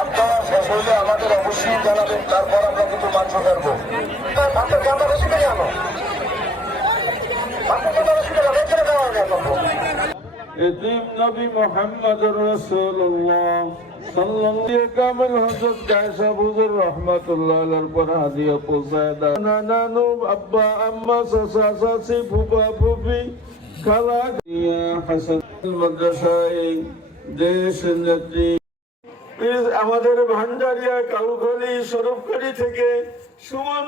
আপনারা শেষ হইলে আমাদের অবশ্যই জানাবেন, তারপর আমরা কিন্তু মাংস ফেলবো। ভাতের জানটা বেশি করে আনো, ভাতের জানটা বেশি করে এখানে দেওয়া গেল। ইতিম নবী মুহাম্মদুর রাসূলুল্লাহ সাল্লাল্লাহু কামিল হযরত কায়সা হুজুর রাহমাতুল্লাহ আলাইহির পর হাদিয়া পৌঁছায় দাও। নানু আব্বা আম্মা চাচা চাচি ফুফা ফুফি খালা ইয়া হাসান মাদ্রাসায় দেশ নেত্রী আমাদের ভান্ডারিয়া কালুখালী শরফখালী থেকে সুমন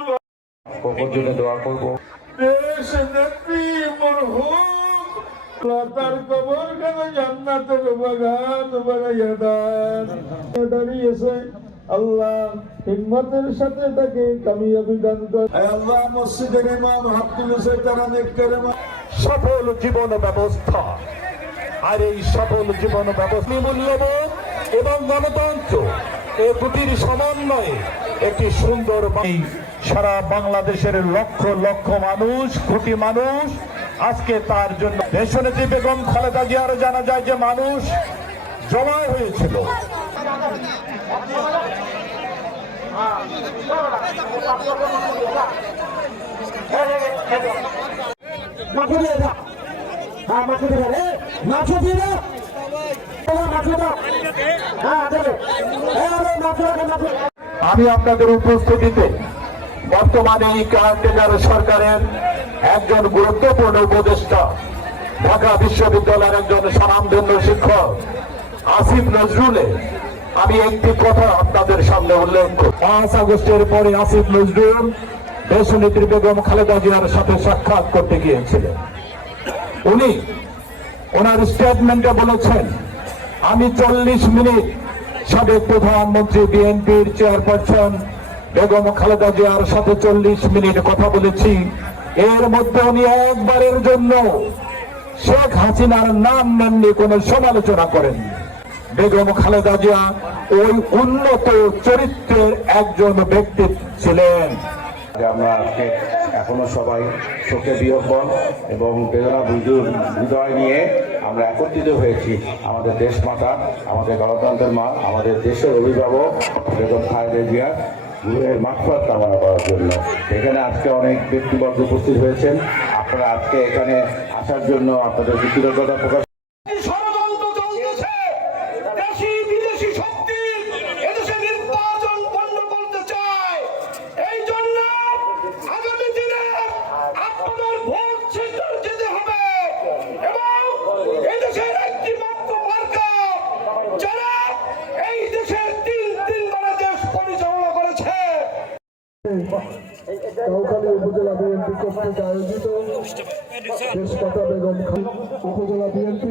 কবর জন্য দোয়া করবো। দেশ নেত্রী মরহুম তার কবর কেন জান্নাতের বাগান বানাইয়া দান। দাঁড়িয়েছে আল্লাহ হিম্মতের সাথে তাকে কামিয়াবি দান কর। আল্লাহ মসজিদের ইমাম আব্দুল হোসেন তারা নেককার সফল জীবন ব্যবস্থা, আর এই সফল জীবন ব্যবস্থা মূল্যবোধ এবং গণতন্ত্র এই দুটির সমন্বয়ে একটি সুন্দর সারা বাংলাদেশের লক্ষ লক্ষ মানুষ, কোটি মানুষ আজকে তার জন্য দেশনেত্রী বেগম খালেদা জিয়ার জানা যায় যে মানুষ জমা হয়েছিল। আমি আপনাদের উপস্থিতিতে বর্তমানে এই কেয়ারটেকার সরকারের একজন গুরুত্বপূর্ণ উপদেষ্টা, ঢাকা বিশ্ববিদ্যালয়ের একজন স্বনামধন্য শিক্ষক আসিফ নজরুলের আমি একটি কথা আপনাদের সামনে উল্লেখ করি। 5 আগস্টের পরে আসিফ নজরুল দেশনেত্রী বেগম খালেদা জিয়ার সাথে সাক্ষাৎ করতে গিয়েছিলেন। উনি ওনার স্টেটমেন্টে বলেছেন, আমি 40 মিনিট সাবেক প্রধানমন্ত্রী বিএনপির চেয়ারপারসন বেগম খালেদা জিয়ার সাথে 40 মিনিট কথা বলেছি। এর মধ্যে উনি একবারের জন্য শেখ হাসিনার নাম নেননি, কোনো সমালোচনা করেন। বেগম খালেদা জিয়া ওই উন্নত চরিত্রের একজন ব্যক্তি ছিলেন। আমরা আজকে এখনো সবাই শোকে বিহ্বল এবং বেদনা হৃদয় নিয়ে আমরা একত্রিত হয়েছি আমাদের দেশ মাতা, আমাদের গণতন্ত্রের মা, আমাদের দেশের অভিভাবক বেগম খালেদা জিয়ার রুহের মাগফিরাত কামনা করার জন্য। এখানে আজকে অনেক ব্যক্তিবর্গ উপস্থিত হয়েছেন। আপনারা আজকে এখানে আসার জন্য আপনাদের কৃতজ্ঞতা প্রকাশ। কাউখালী উপজেলা বিএনপি কর্তৃক আয়োজিত দেশমাতা বেগম উপজেলা বিএনপি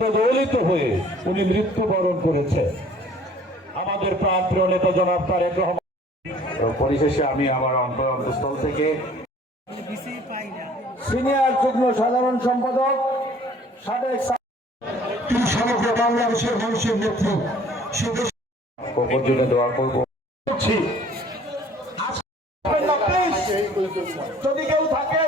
দলিত হয়ে উনি মৃত্যুবরণ করেছে। আমাদের প্রাণপ্রিয় নেতা জনাব তারেক রহমান। পরিশেষে আমি আমার অন্তঃস্থল থেকে সিনিয়র যুগ্ম সাধারণ সম্পাদক সাবেক সমগ্র বাংলাদেশের মানুষের নেত্রী কবর জন্য দোয়া করবো। যদি কেউ থাকে